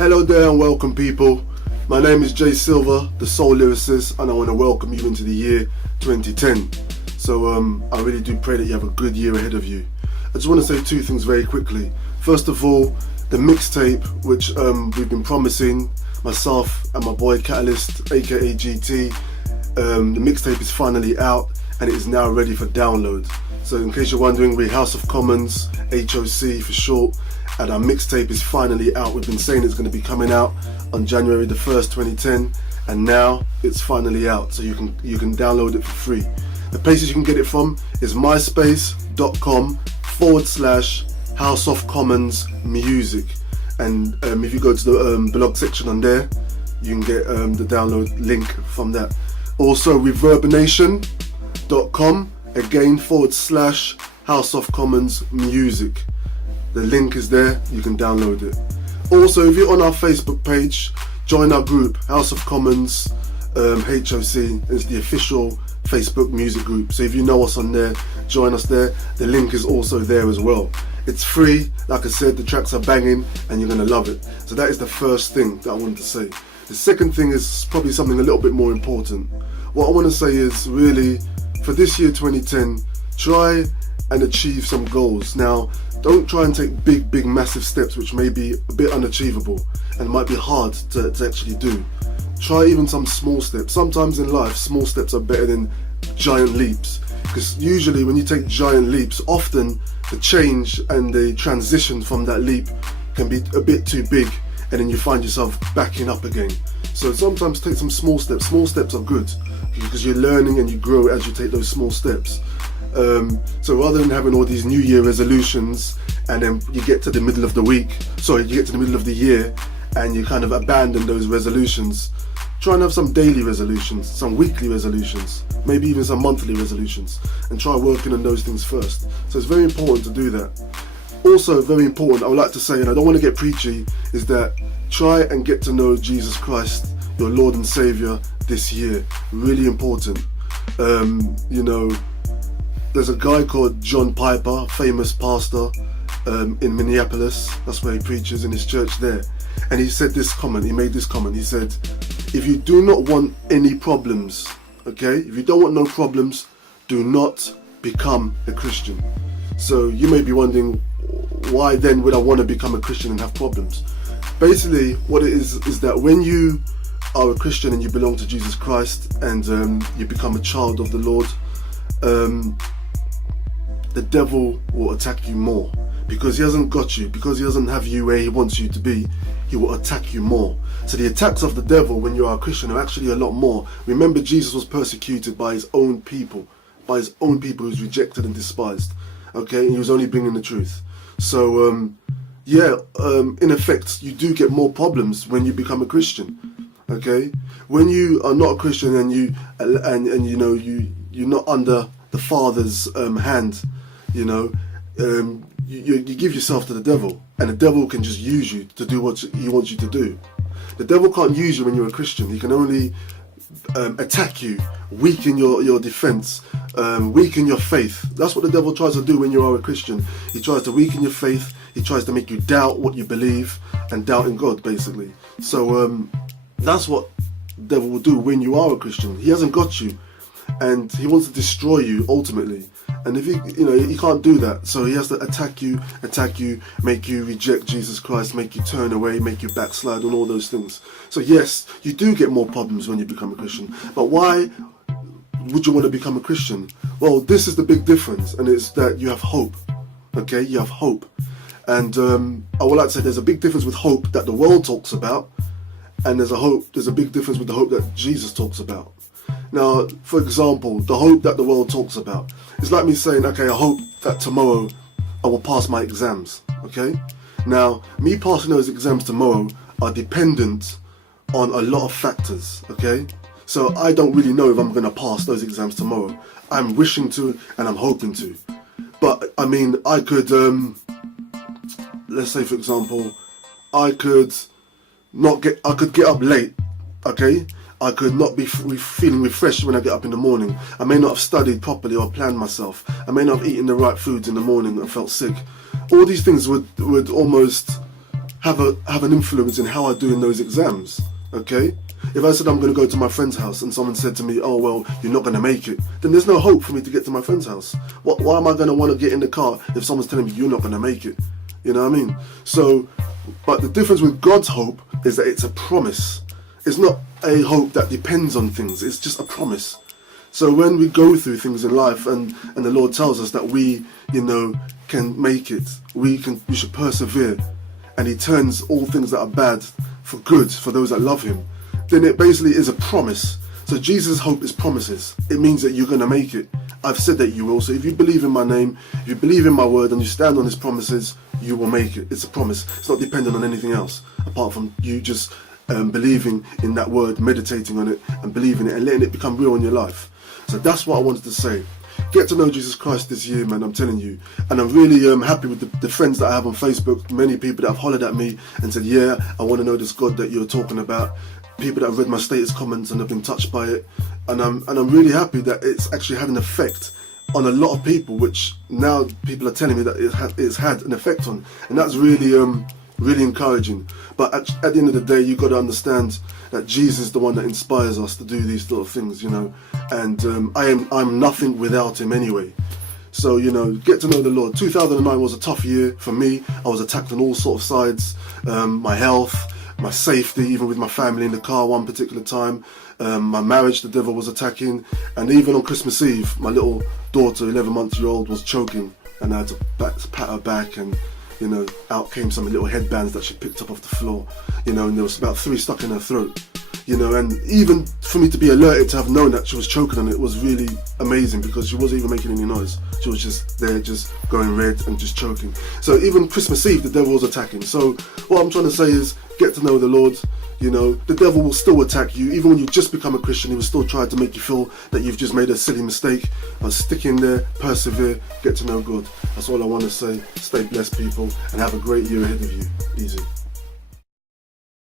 Hello there and welcome people. My name is Jay Silver, the Soul Lyricist, and I want to welcome you into the year 2010. So I really do pray that you have a good year ahead of you. I just want to say two things very quickly. First of all, the mixtape, which we've been promising, myself and my boy Catalyst, aka GT, the mixtape is finally out and it is now ready for download. So in case you're wondering, we're House of Commons, HOC for short, and our mixtape is finally out. We've been saying it's going to be coming out on January the 1st, 2010, and now it's finally out, so you can download it for free. The places you can get it from is myspace.com/House of Commons Music, and if you go to the blog section on there, you can get the download link from that. Also reverbnation.com, again /House of Commons Music. The link is there, you can download it. Also, if you're on our Facebook page, join our group, House of Commons HOC. It's the official Facebook music group. So if you know us on there, join us there. The link is also there as well. It's free, like I said, the tracks are banging and you're gonna love it. So that is the first thing that I wanted to say. The second thing is probably something a little bit more important. What I want to say is really, for this year 2010, try and achieve some goals. Now, don't try and take big massive steps which may be a bit unachievable and might be hard to actually do. Try even some small steps. Sometimes in life, small steps are better than giant leaps, because usually when you take giant leaps, often the change and the transition from that leap can be a bit too big, and then you find yourself backing up again. So sometimes take some small steps. Small steps are good because you're learning and you grow as you take those small steps. So rather than having all these New Year resolutions and then you get to the middle of the year and you kind of abandon those resolutions, try and have some daily resolutions, some weekly resolutions, maybe even some monthly resolutions, and try working on those things first. So it's very important to do that. Also very important, I would like to say, and I don't want to get preachy, is that try and get to know Jesus Christ, your Lord and Saviour, this year. Really important. There's a guy called John Piper, famous pastor in Minneapolis. That's where he preaches in his church there. And he made this comment. He said, if you do not want any problems, okay? If you don't want no problems, do not become a Christian. So you may be wondering, why then would I want to become a Christian and have problems? Basically, what it is that when you are a Christian and you belong to Jesus Christ and you become a child of the Lord, the devil will attack you more, because he hasn't got you, because he doesn't have you where he wants you to be. He will attack you more. So the attacks of the devil when you are a Christian are actually a lot more. Remember, Jesus was persecuted by his own people who's rejected and despised, okay, and he was only bringing the truth. So in effect, you do get more problems when you become a Christian, okay? When you are not a Christian and you're not under the Father's hand, you give yourself to the devil, and the devil can just use you to do what he wants you to do. The devil can't use you when you're a Christian. He can only attack you, weaken your defense, weaken your faith. That's what the devil tries to do when you are a Christian. He tries to weaken your faith. He tries to make you doubt what you believe and doubt in God, basically. So that's what the devil will do when you are a Christian. He hasn't got you, and he wants to destroy you ultimately. And if he can't do that, so he has to attack you, make you reject Jesus Christ, make you turn away, make you backslide, and all those things. So yes, you do get more problems when you become a Christian. But why would you want to become a Christian? Well, this is the big difference, and it's that you have hope. Okay, you have hope. And I would like to say there's a big difference with hope that the world talks about, and there's a big difference with the hope that Jesus talks about. Now, for example, the hope that the world talks about is like me saying, okay, I hope that tomorrow I will pass my exams, okay? Now, me passing those exams tomorrow are dependent on a lot of factors, okay? So I don't really know if I'm going to pass those exams tomorrow. I'm wishing to and I'm hoping to. But, I mean, I could, let's say, for example, I could get up late, okay? I could not be feeling refreshed when I get up in the morning. I may not have studied properly or planned myself. I may not have eaten the right foods in the morning and felt sick. All these things would almost have an influence in how I do in those exams. Okay? If I said I'm going to go to my friend's house and someone said to me, oh well, you're not going to make it, then there's no hope for me to get to my friend's house. Why am I going to want to get in the car if someone's telling me you're not going to make it? You know what I mean? So, but the difference with God's hope is that it's a promise. It's not a hope that depends on things. It's just a promise. So when we go through things in life and the Lord tells us that we, can make it, we should persevere, and He turns all things that are bad for good for those that love Him, then it basically is a promise. So Jesus' hope is promises. It means that you're going to make it. I've said that you will. So if you believe in my name, if you believe in my word and you stand on His promises, you will make it. It's a promise. It's not dependent on anything else apart from you just believing in that word, meditating on it and believing it and letting it become real in your life. So that's what I wanted to say. Get to know Jesus Christ this year, man, I'm telling you. And I'm really happy with the friends that I have on Facebook. Many people that have hollered at me and said, yeah, I want to know this God that you're talking about. People that have read my status comments and have been touched by it. And I'm really happy that it's actually had an effect on a lot of people, which now people are telling me that it's had an effect on. And that's really really encouraging. But at the end of the day, you've got to understand that Jesus is the one that inspires us to do these little things, and I'm nothing without Him anyway. So get to know the Lord. 2009 was a tough year for me. I was attacked on all sorts of sides, my health, my safety, even with my family in the car one particular time, my marriage the devil was attacking, and even on Christmas Eve my little daughter, 11-month-old, was choking, and I had to pat her back, and out came some little headbands that she picked up off the floor, and there was about 3 stuck in her throat, and even for me to be alerted to have known that she was choking on it was really amazing, because she wasn't even making any noise. She was just there, just going red and just choking. So even Christmas Eve, the devil was attacking. So what I'm trying to say is, get to know the Lord. The devil will still attack you. Even when you just become a Christian, he will still try to make you feel that you've just made a silly mistake. But stick in there, persevere, get to know God. That's all I want to say. Stay blessed, people, and have a great year ahead of you. Easy.